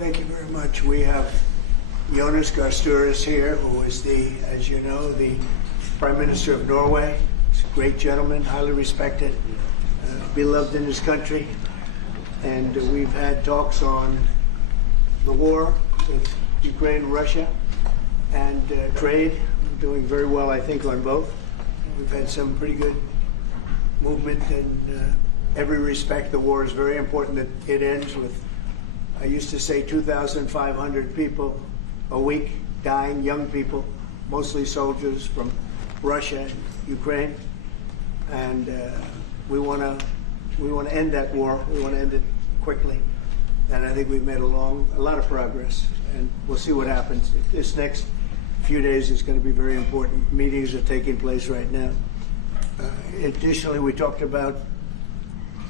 Thank you very much. We have Jonas Gahr here, who is as you know, the Prime Minister of Norway. He's a great gentleman, highly respected, beloved in his country. And we've had talks on the war with Ukraine and Russia and trade. We're doing very well, I think, on both. We've had some pretty good movement in every respect. The war is very important that it ends with, I used to say, 2,500 people a week dying, young people, mostly soldiers from Russia and Ukraine. And we want to end that war. We want to end it quickly. And I think we've made a lot of progress. And we'll see what happens. This next few days is going to be very important. Meetings are taking place right now. Additionally, we talked about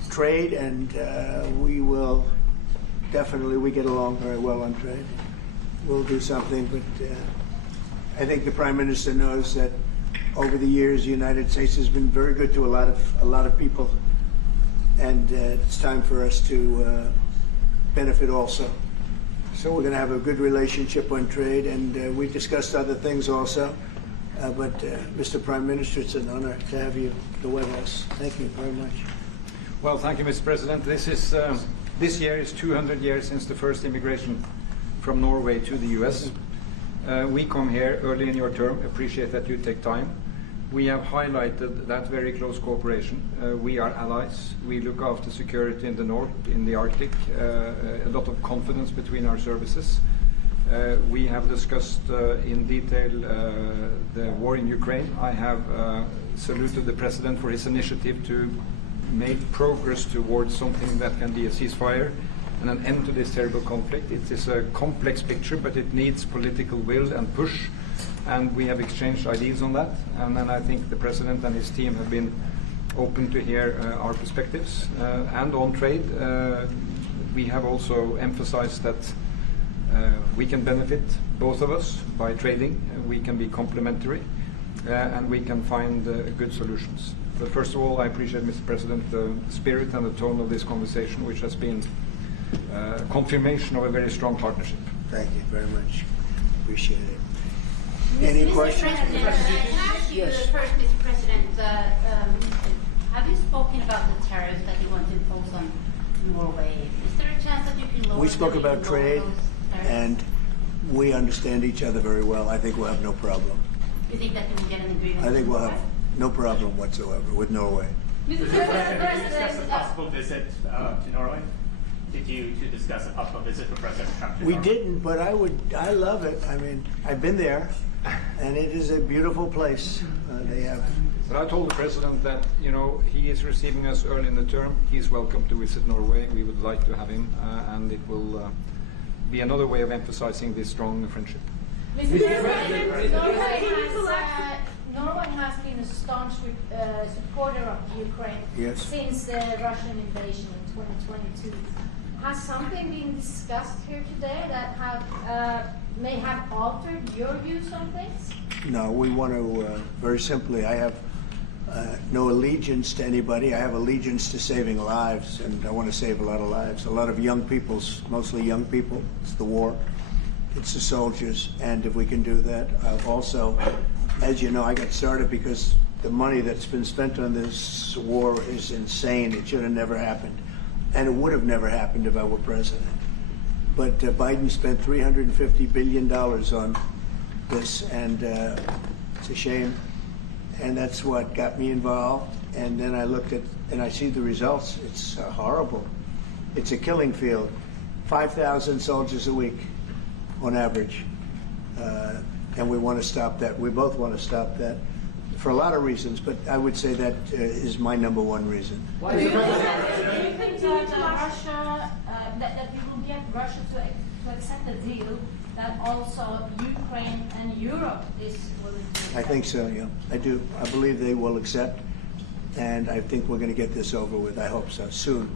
trade, and we will definitely, we get along very well on trade. We'll do something, but I think the Prime Minister knows that over the years the United States has been very good to a lot of people, and it's time for us to benefit also. So we're going to have a good relationship on trade, and we discussed other things also. But Mr. Prime Minister, it's an honor to have you at the White House. Thank you very much. Well, thank you, Mr. President. This year is 200 years since the first immigration from Norway to the U.S. We come here early in your term. Appreciate that you take time. We have highlighted that very close cooperation. We are allies. We look after security in the north, in the Arctic. A lot of confidence between our services. We have discussed in detail the war in Ukraine. I have saluted the President for his initiative to make progress towards something that can be a ceasefire and an end to this terrible conflict. It is a complex picture, but it needs political will and push, and we have exchanged ideas on that. And then I think the President and his team have been open to hear our perspectives. And on trade, we have also emphasized that we can benefit, both of us, by trading. We can be complementary, and we can find good solutions. But first of all, I appreciate, Mr. President, the spirit and the tone of this conversation, which has been confirmation of a very strong partnership. Thank you very much. Appreciate it. Any questions? Yes. First, Mr. President, have you spoken about the tariffs that you want to impose on Norway? Is there a chance that you can lower? We spoke about trade, and we understand each other very well. I think we'll have no problem. You think that you will get an agreement? I think we'll have no problem whatsoever with Norway. Mr. President, did you discuss a possible visit to Norway? Did you discuss a possible visit for President Trump to We Norway? didn't, but I love it. I mean, I've been there, and it is a beautiful place. They have. But I told the President that, you know, he is receiving us early in the term. He's welcome to visit Norway. We would like to have him, and it will be another way of emphasizing this strong friendship. Mr. President, Norway has been a staunch supporter of Ukraine since the Russian invasion in 2022. Has something been discussed here today that may have altered your views on things? No, we want to, very simply, I have no allegiance to anybody. I have allegiance to saving lives, and I want to save a lot of lives. A lot of young people, mostly young people. It's the war. It's the soldiers, and if we can do that, also, as you know, I got started because the money that's been spent on this war is insane. It should have never happened, and it would have never happened if I were president. But Biden spent $350 billion on this, and it's a shame, and that's what got me involved. And then I looked at, and I see the results. It's horrible. It's a killing field. 5,000 soldiers a week on average, and we want to stop that. We both want to stop that for a lot of reasons, but I would say that is my number one reason. Do you think that Russia, that we will get Russia to accept a deal that also Ukraine and Europe is willing to accept? I think so, yeah. I do. I believe they will accept, and I think we're going to get this over with. I hope so, soon.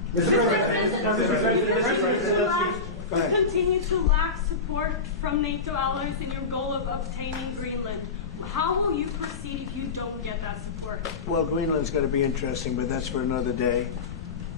Continue to lack support from NATO allies in your goal of obtaining Greenland. How will you proceed if you don't get that support? Well, Greenland's going to be interesting, but that's for another day.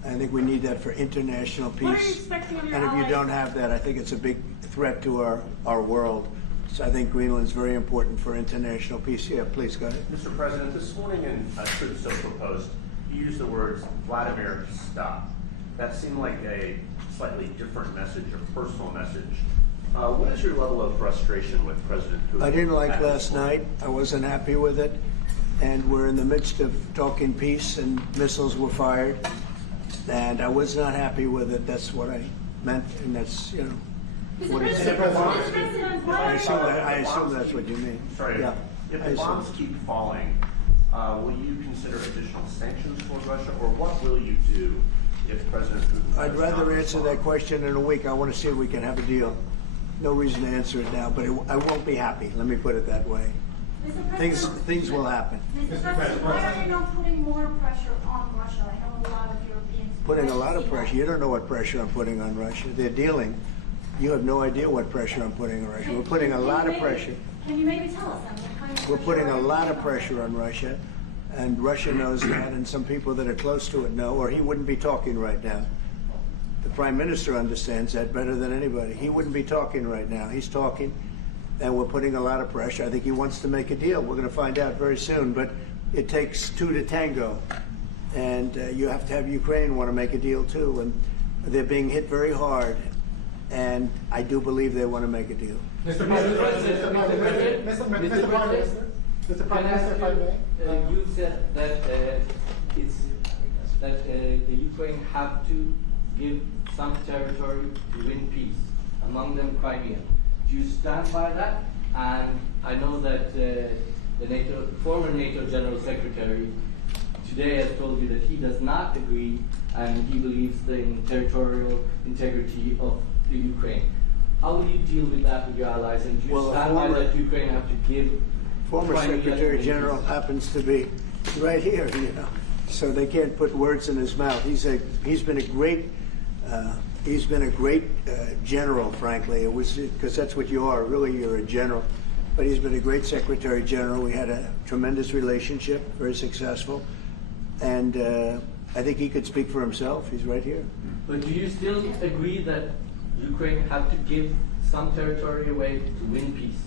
I think we need that for international peace. What are you expecting of your And if you allies? don't have that, I think it's a big threat to our world. So I think Greenland's very important for international peace. Yeah, please go ahead. Mr. President, this morning in Truth Social Post, you used the words Vladimir, stop. That seemed like a slightly different message, a personal message. What is your level of frustration with President Putin? I didn't like at this last point? night. I wasn't happy with it. And we're in the midst of talking peace, and missiles were fired. And I was not happy with it. That's what I meant, and that's, you know, Mr. what is President, it? Mr. President, why I are assume, you- I assume that's what you mean. Sorry. Yeah, If I the assume. bombs keep falling, will you consider additional sanctions for Russia, or what will you do if President Putin? I'd does rather not answer respond? that question in a week. I want to see if we can have a deal. No reason to answer it now, but I won't be happy. Let me put it that way. Mr. Things President, will happen. Mr. President, why are you not putting more pressure on Russia? I know a lot of Europeans. Putting a lot of see that. pressure. You don't know what pressure I'm putting on Russia. They're dealing. You have no idea what pressure I'm putting on Russia. We're putting a lot of pressure. Can you maybe tell us what kind of We're pressure putting are a you lot putting of on pressure on Russia, and Russia knows that, and some people that are close to it know, or he wouldn't be talking right now. The Prime Minister understands that better than anybody. He wouldn't be talking right now. He's talking, and we're putting a lot of pressure. I think he wants to make a deal. We're going to find out very soon, but it takes two to tango, and you have to have Ukraine want to make a deal too, and they're being hit very hard, and I do believe they want to make a deal. Mr. President, Mr. Prime Minister, if I may. You said that the Ukraine have to give some territory to win peace, among them Crimea. Do you stand by that? And I know that the former NATO General Secretary today has told you that he does not agree, and he believes in territorial integrity of the Ukraine. How will you deal with that with your allies? And do you Well, stand by that Ukraine have to give Former Crimea Secretary to General peace? happens to be right here, you know, so they can't put words in his mouth. He's been a great general, frankly. It was because that's what you are. Really, you're a general. But he's been a great Secretary General. We had a tremendous relationship, very successful, and I think he could speak for himself. He's right here. But do you still agree that Ukraine have to give some territory away to win peace?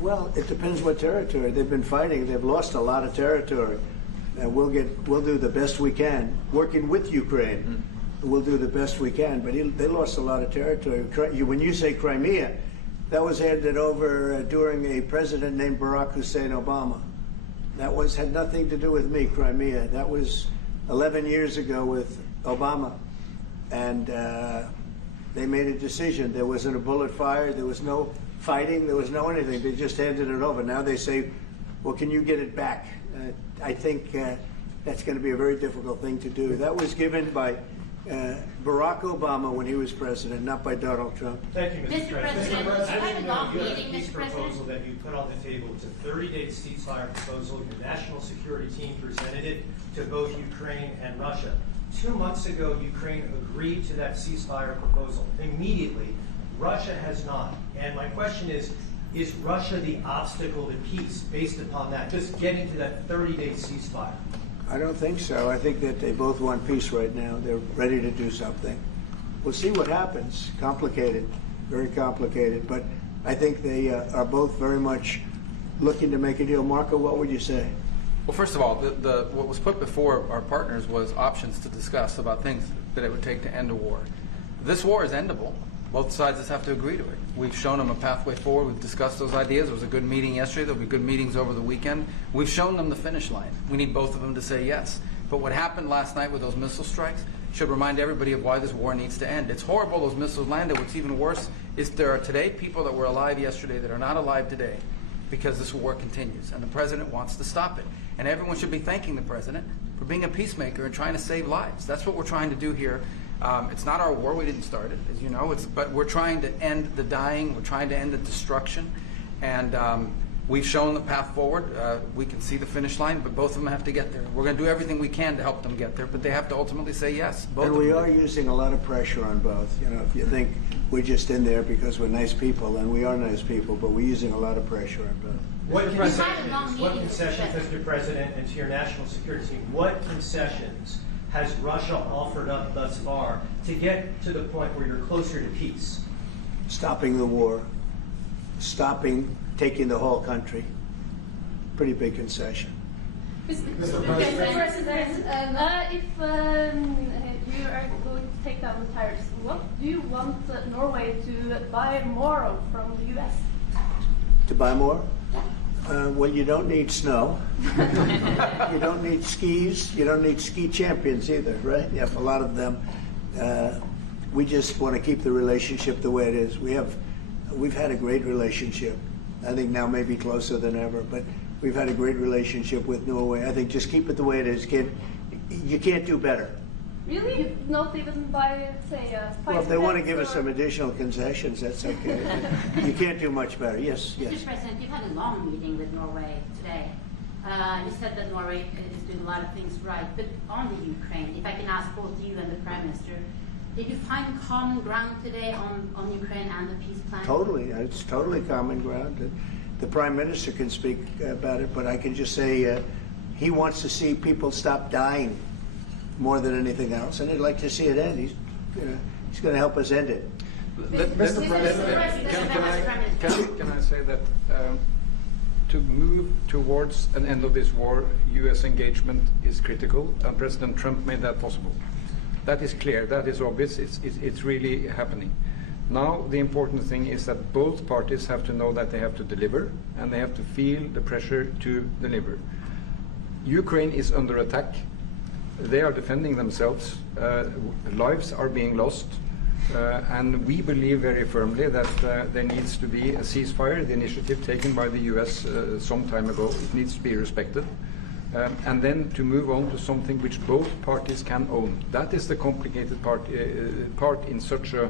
Well, it depends what territory. They've been fighting. They've lost a lot of territory. We'll do the best we can, working with Ukraine. We'll do the best we can. But they lost a lot of territory. When you say Crimea, that was handed over during a president named Barack Hussein Obama. That had nothing to do with me, Crimea. That was 11 years ago with Obama. And they made a decision. There wasn't a bullet fired. There was no fighting. There was no anything. They just handed it over. Now they say, well, can you get it back? I think that's going to be a very difficult thing to do. That was given by Barack Obama when he was president, not by Donald Trump. Thank you, Mr. Mr. President, President. you had a long You have meeting, a peace Mr. President. proposal that you put on the table. It's a 30-day ceasefire proposal. Your national security team presented it to both Ukraine and Russia. 2 months ago, Ukraine agreed to that ceasefire proposal immediately. Russia has not. And my question is Russia the obstacle to peace based upon that, just getting to that 30-day ceasefire? I don't think so. I think that they both want peace right now. They're ready to do something. We'll see what happens. Complicated, very complicated. But I think they are both very much looking to make a deal. Marco, what would you say? Well, first of all, what was put before our partners was options to discuss about things that it would take to end a war. This war is endable. Both sides just have to agree to it. We've shown them a pathway forward. We've discussed those ideas. It was a good meeting yesterday. There'll be good meetings over the weekend. We've shown them the finish line. We need both of them to say yes. But what happened last night with those missile strikes should remind everybody of why this war needs to end. It's horrible those missiles landed. What's even worse is there are today people that were alive yesterday that are not alive today because this war continues. And the president wants to stop it. And everyone should be thanking the president for being a peacemaker and trying to save lives. That's what we're trying to do here. It's not our war. We didn't start it, as you know. But we're trying to end the dying. We're trying to end the destruction. And we've shown the path forward. We can see the finish line, but both of them have to get there. We're going to do everything we can to help them get there, but they have to ultimately say yes. Both And of we them are do. using a lot of pressure on both. You know, if you think we're just in there because we're nice people, and we are nice people, but we're using a lot of pressure on both. What We've had a long concessions, meeting, Mr. Mr. President, and to your national security team, what concessions has Russia offered up thus far to get to the point where you're closer to peace? Stopping the war, stopping taking the whole country. Pretty big concession. Mr. President, if you are going to take down the tariffs, what do you want Norway to buy more of from the U.S.? To buy more? Well, you don't need snow. You don't need skis. You don't need ski champions either, right? You have a lot of them. We just want to keep the relationship the way it is. We've had a great relationship. I think now maybe closer than ever, but we've had a great relationship with Norway. I think just keep it the way it is. You can't do better. Really? Not even by, say, Well, if they want to give us some additional concessions, that's okay. You can't do much better. Yes, yes. Mr. President, you've had a long meeting with Norway today. You said that Norway is doing a lot of things right, but on the Ukraine, if I can ask both you and the Prime Minister, did you find common ground today on Ukraine and the peace plan? Totally. It's totally common ground. The Prime Minister can speak about it, but I can just say he wants to see people stop dying more than anything else, and he'd like to see it end. He's going to help us end it. Can I say that to move towards an end of this war, U.S. engagement is critical, and President Trump made that possible. That is clear, that is obvious, it's really happening. Now the important thing is that both parties have to know that they have to deliver, and they have to feel the pressure to deliver. Ukraine is under attack. They are defending themselves. Lives are being lost. And we believe very firmly that there needs to be a ceasefire, the initiative taken by the US some time ago. It needs to be respected. And then to move on to something which both parties can own. That is the complicated part in such a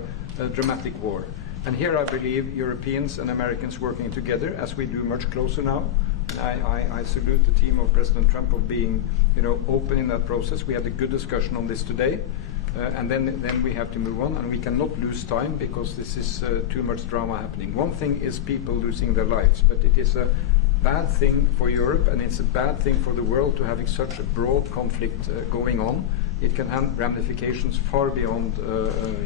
dramatic war. And here I believe Europeans and Americans working together, as we do much closer now. I salute the team of President Trump of being, open in that process. We had a good discussion on this today, and then we have to move on, and we cannot lose time because this is too much drama happening. One thing is people losing their lives, but it is a bad thing for Europe, and it's a bad thing for the world to having such a broad conflict going on. It can have ramifications far beyond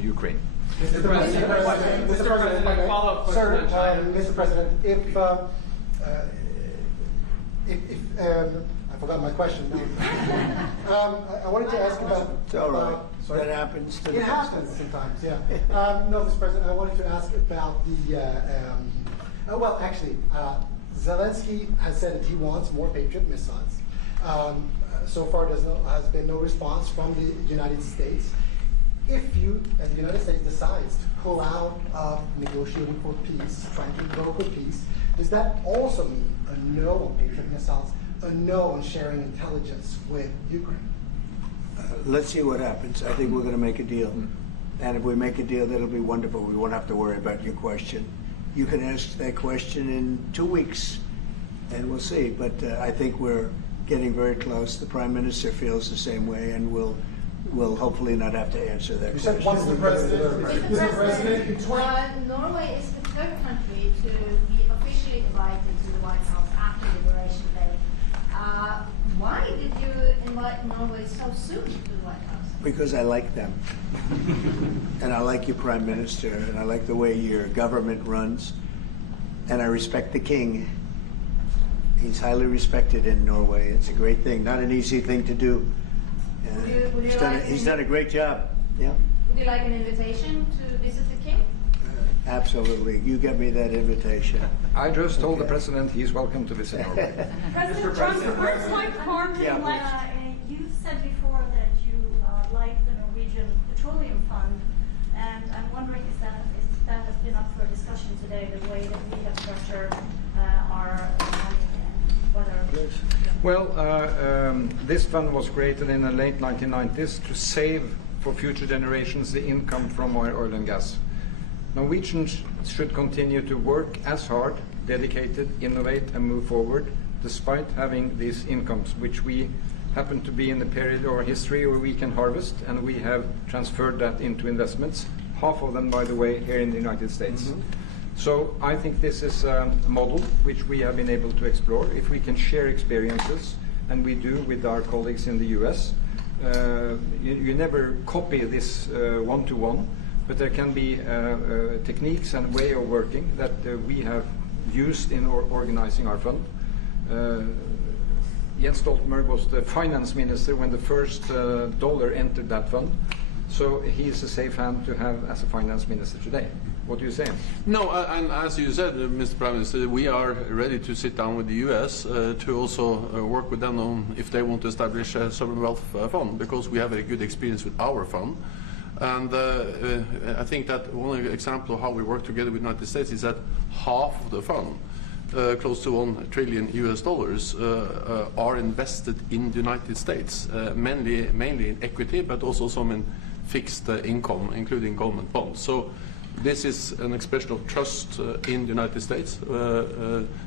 Ukraine. Mr. President, follow-up question. Sir, Mr. President, I forgot my question. I wanted to ask about. It's all right. That happens. It happens sometimes. Yeah. No, Mr. President, I wanted to ask about the. Well, actually, Zelensky has said that he wants more Patriot missiles. So far, has been no response from the United States. If you, as the United States, decides to pull out of negotiating for peace, trying to broker peace, does that also mean a no on Patriot missiles, a no on sharing intelligence with Ukraine? Let's see what happens. I think we're going to make a deal. And if we make a deal, that'll be wonderful. We won't have to worry about your question. You can ask that question in 2 weeks, and we'll see. But I think we're getting very close. The Prime Minister feels the same way, and we'll hopefully not have to answer that question. Mr. President, Norway is the third country to be officially invited to the White House after Liberation Day. Why did you invite Norway so soon to the White House? Because I like them. And I like your Prime Minister, and I like the way your government runs, and I respect the King. He's highly respected in Norway. It's a great thing, not an easy thing to do. He's done a great job. Yeah. Would you like an invitation to visit the King? Absolutely. You get me that invitation. I just told the President he's welcome to visit Norway. President Trump, first like Carmen, you said before that you like the Norwegian Petroleum Fund, and I'm wondering if that has been up for discussion today, the way that we have structured our money and whether. Well, this fund was created in the late 1990s to save for future generations the income from oil and gas. Norwegians should continue to work as hard, dedicated, innovate, and move forward, despite having these incomes, which we happen to be in the period of our history where we can harvest, and we have transferred that into investments, half of them, by the way, here in the United States. Mm-hmm. So I think this is a model which we have been able to explore. If we can share experiences, and we do with our colleagues in the US, you never copy this one-to-one, but there can be techniques and way of working that we have used in organizing our fund. Jens Stoltenberg was the finance minister when the first dollar entered that fund, so he is a safe hand to have as a finance minister today. What do you say? No, and as you said, Mr. Prime Minister, we are ready to sit down with the U.S. To also work with them on if they want to establish a sovereign wealth fund, because we have a good experience with our fund. And I think that one example of how we work together with the United States is that half of the fund, close to $1 trillion are invested in the United States, mainly in equity, but also some in fixed income, including government bonds. So this is an expression of trust in the United States,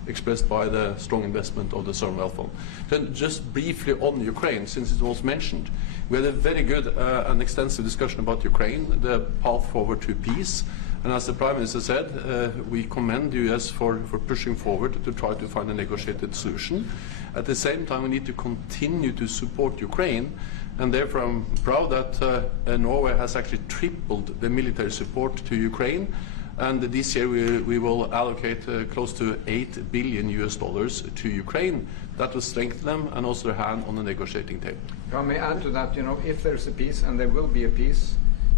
expressed by the strong investment of the sovereign wealth fund. Then just briefly on Ukraine, since it was mentioned, we had a very good and extensive discussion about Ukraine, the path forward to peace. And as the Prime Minister said, we commend the US for pushing forward to try to find a negotiated solution. At the same time, we need to continue to support Ukraine, and therefore I'm proud that Norway has actually tripled the military support to Ukraine. And this year we will allocate close to $8 billion to Ukraine. That will strengthen them and also their hand on the negotiating table. If I may add to that, if there's a peace, and there will be a peace,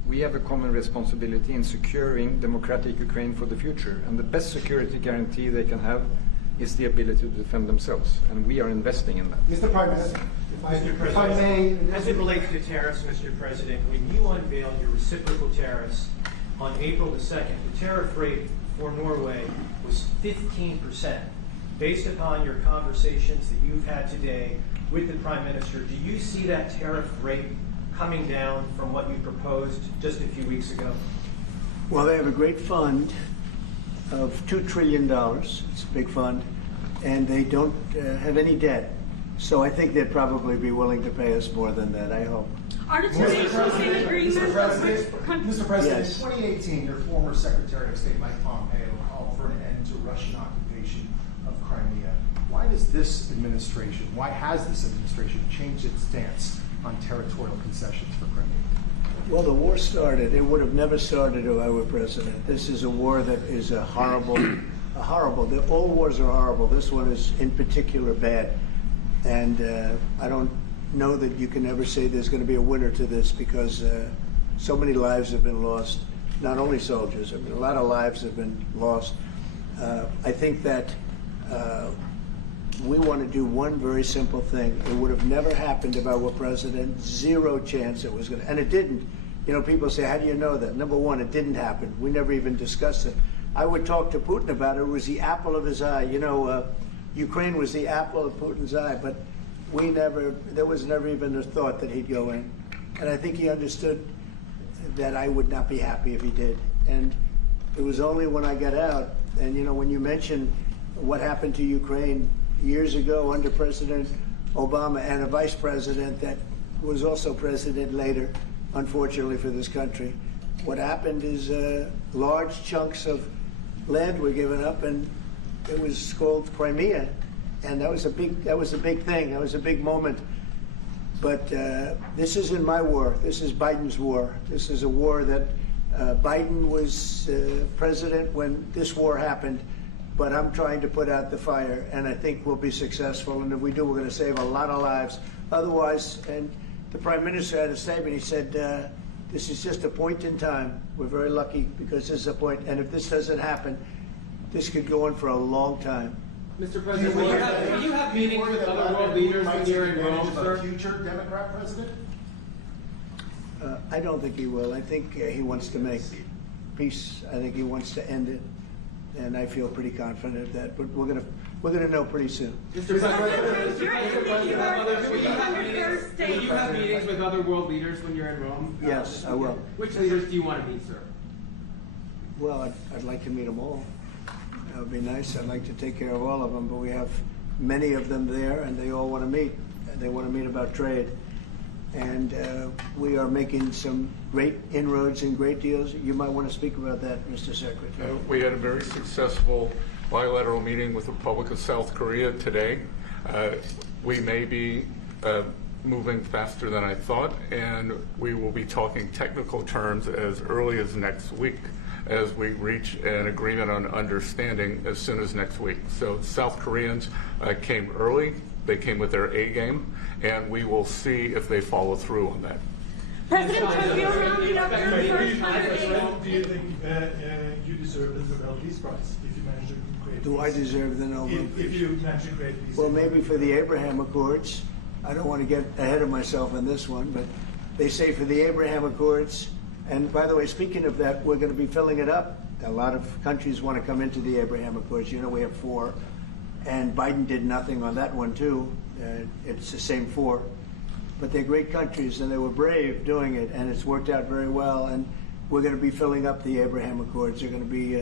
we have a common responsibility in securing democratic Ukraine for the future. And the best security guarantee they can have is the ability to defend themselves. And we are investing in that. Mr. Prime Minister, if I may. As it relates to tariffs, Mr. President, when you unveiled your reciprocal tariffs on April the 2nd, the tariff rate for Norway was 15%. Based upon your conversations that you've had today with the Prime Minister, do you see that tariff rate coming down from what you proposed just a few weeks ago? Well, they have a great fund of $2 trillion. It's a big fund, and they don't have any debt. So I think they'd probably be willing to pay us more than that, I hope. Are the two nations in agreement? Mr. President, Yes. in 2018, your former Secretary of State Mike Pompeo called for an end to Russian occupation of Crimea. Why has this administration changed its stance on territorial concessions for Crimea? Well, the war started. It would have never started if I were president. This is a war that is horrible. All wars are horrible. This one is in particular bad. And I don't know that you can ever say there's going to be a winner to this, because so many lives have been lost. Not only soldiers, a lot of lives have been lost. I think that we want to do one very simple thing. It would have never happened if I were president. Zero chance it was going to, and it didn't. People say, how do you know that? Number one, it didn't happen. We never even discussed it. I would talk to Putin about it. It was the apple of his eye. Ukraine was the apple of Putin's eye, but there was never even a thought that he'd go in. And I think he understood that I would not be happy if he did. And it was only when I got out, and when you mention what happened to Ukraine years ago under President Obama and a vice president that was also president later, unfortunately for this country, what happened is large chunks of land were given up, and it was called Crimea, and that was a big thing. That was a big moment. But this isn't my war. This is Biden's war. This is a war that Biden was president when this war happened. But I'm trying to put out the fire, and I think we'll be successful. And if we do, we're going to save a lot of lives. Otherwise, and the Prime Minister had a statement. He said, "This is just a point in time. We're very lucky because this is a point. And if this doesn't happen, this could go on for a long time." Mr. President, will you have meetings with other world leaders when you're in Rome, sir? Future Democrat president? I don't think he will. I think he wants to make peace. I think he wants to end it, and I feel pretty confident of that. But we're gonna know pretty soon. Mr. President, will you have meetings with other world leaders when you're in Rome? Yes, I will. Which leaders do you want to meet, sir? Well, I'd like to meet them all. That would be nice. I'd like to take care of all of them, but we have many of them there, and they all want to meet. They want to meet about trade. And we are making some great inroads and great deals. You might want to speak about that, Mr. Secretary. We had a very successful bilateral meeting with the Republic of South Korea today. We may be moving faster than I thought, and we will be talking technical terms as early as next week as we reach an agreement on understanding as soon as next week. So South Koreans came early, they came with their A game, and we will see if they follow through on that. President Trump, you're rounding up your first 100 days. Do you think you deserve the Nobel Peace Prize if you manage to create Do peace? I deserve the Nobel If Peace? you manage to create peace. Well, maybe for the Abraham Accords. I don't want to get ahead of myself on this one, but they say for the Abraham Accords, and by the way, speaking of that, we're going to be filling it up. A lot of countries want to come into the Abraham Accords. You know, we have 4, and Biden did nothing on that one, too. It's the same 4. But they're great countries, and they were brave doing it, and it's worked out very well. And we're going to be filling up the Abraham Accords. They're going to be,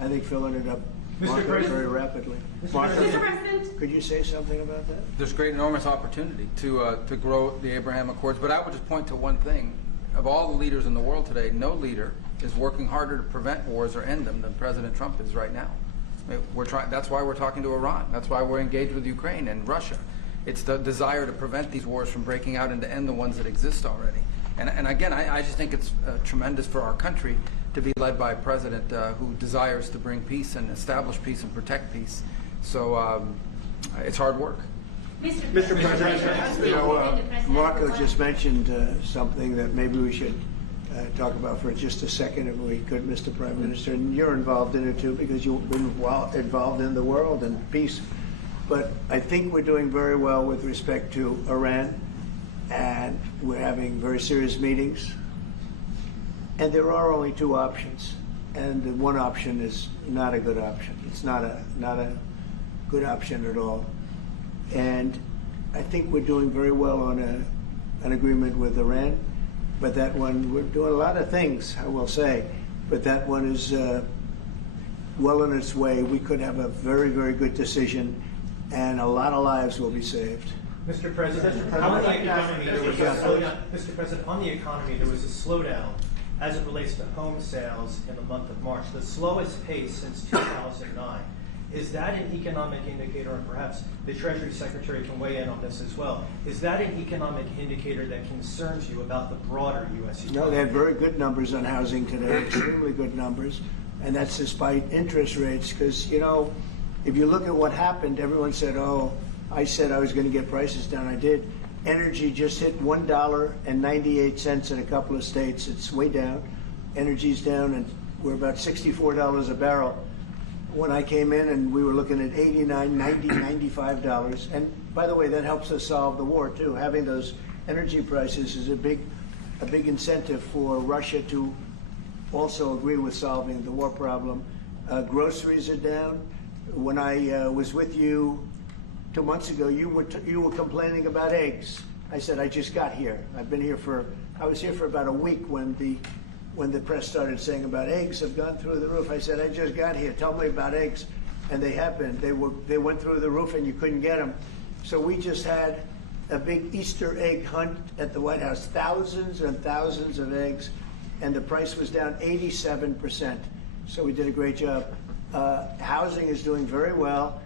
I think, filling it up very rapidly. Mr. President. Could you say something about that? There's great, enormous opportunity to grow the Abraham Accords. But I would just point to one thing. Of all the leaders in the world today, no leader is working harder to prevent wars or end them than President Trump is right now. I mean, that's why we're talking to Iran. That's why we're engaged with Ukraine and Russia. It's the desire to prevent these wars from breaking out and to end the ones that exist already. And again, I just think it's tremendous for our country to be led by a president who desires to bring peace and establish peace and protect peace. So it's hard work. Mr. President, You know, Marco just mentioned something that maybe we should talk about for just a second, if we could, Mr. Prime Minister. And you're involved in it too, because you've been involved in the world and peace. But I think we're doing very well with respect to Iran, and we're having very serious meetings. And there are only 2 options, and the one option is not a good option. It's not a good option at all. And I think we're doing very well on an agreement with Iran, but that one, we're doing a lot of things, I will say, but that one is well on its way. We could have a very, very good decision, and a lot of lives will be saved. Mr. President, on the economy, there was a slowdown. Mr. President, on the economy, there was a slowdown as it relates to home sales in the month of March, the slowest pace since 2009. Is that an economic indicator, and perhaps the Treasury Secretary can weigh in on this as well, is that an economic indicator that concerns you about the broader U.S. economy? No, they had very good numbers on housing today, extremely good numbers, and that's despite interest rates, because, you know, if you look at what happened, everyone said, oh, I said I was going to get prices down. I did. Energy just hit $1.98 in a couple of states. It's way down. Energy's down, and we're about $64 a barrel. When I came in, and we were looking at $89, $90, $95. And by the way, that helps us solve the war too. Having those energy prices is a big incentive for Russia to also agree with solving the war problem. Groceries are down. When I was with you 2 months ago, you were complaining about eggs. I said, I just got here. I was here for about a week when the press started saying about eggs have gone through the roof. I said, I just got here. Tell me about eggs. And they happened. They went through the roof and you couldn't get them. So we just had a big Easter egg hunt at the White House. Thousands and thousands of eggs. And the price was down 87%. So we did a great job. Housing is doing very well.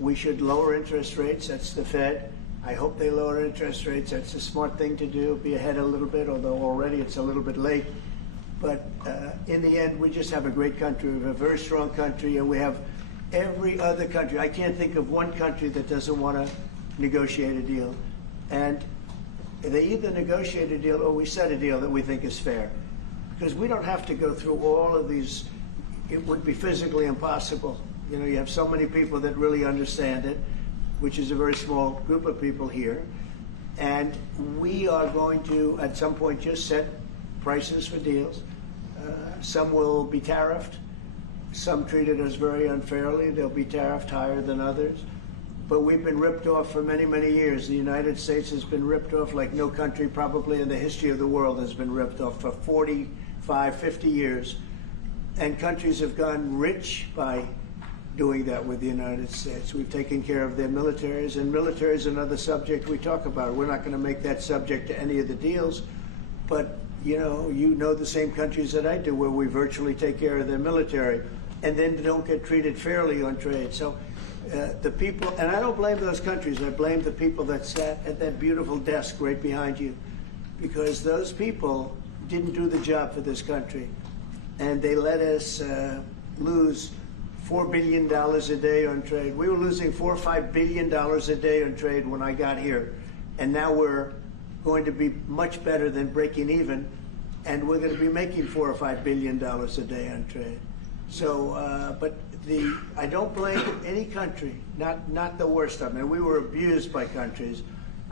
We should lower interest rates. That's the Fed. I hope they lower interest rates. That's a smart thing to do. Be ahead a little bit, although already it's a little bit late. But in the end, we just have a great country. We have a very strong country, and we have every other country. I can't think of one country that doesn't want to negotiate a deal. And they either negotiate a deal or we set a deal that we think is fair. Because we don't have to go through all of these. It would be physically impossible. You know, you have so many people that really understand it, which is a very small group of people here. And we are going to, at some point, just set prices for deals. Some will be tariffed. Some treated us very unfairly. They'll be tariffed higher than others. But we've been ripped off for many, many years. The United States has been ripped off like no country probably in the history of the world has been ripped off for 45, 50 years. And countries have gotten rich by doing that with the United States. We've taken care of their militaries, and military is another subject we talk about. We're not going to make that subject to any of the deals, but you know the same countries that I do where we virtually take care of their military and then don't get treated fairly on trade. So The people, and I don't blame those countries, I blame the people that sat at that beautiful desk right behind you, because those people didn't do the job for this country. And they let us lose $4 billion a day on trade. We were losing $4 or $5 billion a day on trade when I got here. And now we're going to be much better than breaking even. And we're going to be making $4 or $5 billion a day on trade. So, I don't blame any country, not the worst of them. And we were abused by countries.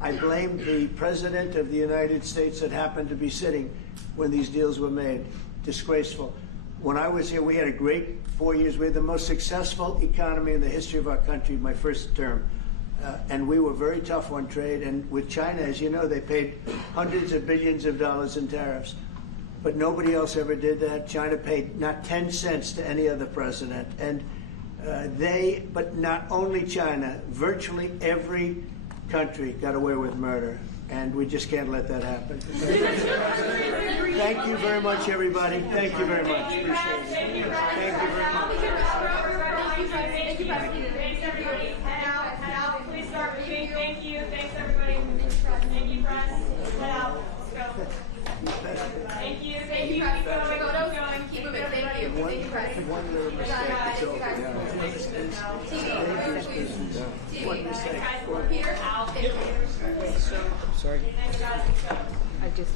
I blame the President of the United States that happened to be sitting when these deals were made. Disgraceful. When I was here, we had a great 4 years. We had the most successful economy in the history of our country, my first term. And we were very tough on trade. And with China, as you know, they paid hundreds of billions of dollars in tariffs. But nobody else ever did that. China paid not 10 cents to any other president. And but not only China, virtually every country got away with murder. And we just can't let that happen. Thank you very much, everybody. Thank you very much. Appreciate it. Thank you very much. Thank you, thanks, everybody. Head out. Please start moving. Thank you. Thanks, everybody. Thank you, press. Head out. Let's go. Thank you. Thank you. Keep going. Keep moving. Thank you. Thank you, press. One little mistake. It's over. One mistake. Peter, out. Sorry. I just